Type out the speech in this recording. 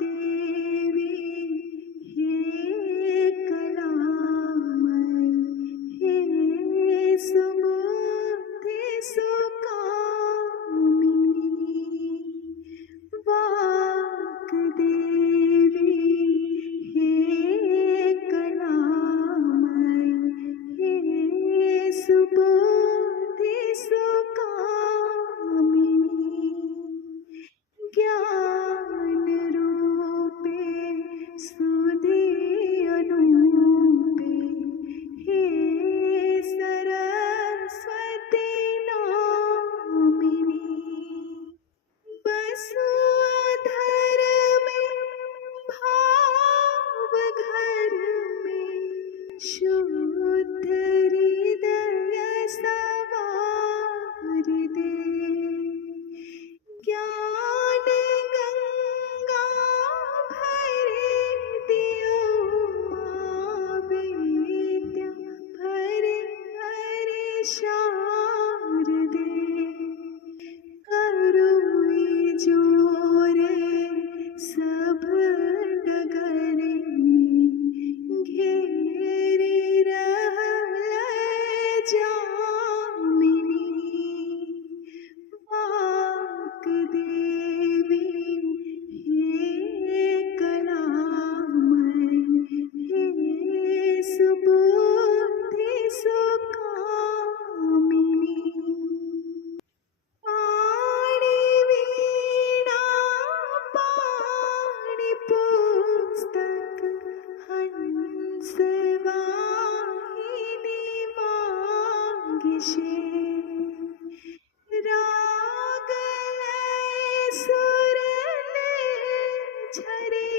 देवी हे कलामय हे सुबुद्धि सुकामिनी वाक देवी हे कलामय हे सुबुद्धि सुकामिनी ज्ञान रूपे सुधि अनूपे हे सरस्वती नामिनी वसुधर में भाव घर में शुद्ध हृदय सवार दे ज्ञान गंगा भरे दियो माँ विद्या भरे हरे शारदे करुई जोरे सब नगर में घेरी रहल जामिनी वाक देवी हे कलामय हे सुबुद्धि सुकामिनी पाणि वीणा पाणि पुस्तक हंस वाहिनी मांगिशे राग लय सुर लय झरे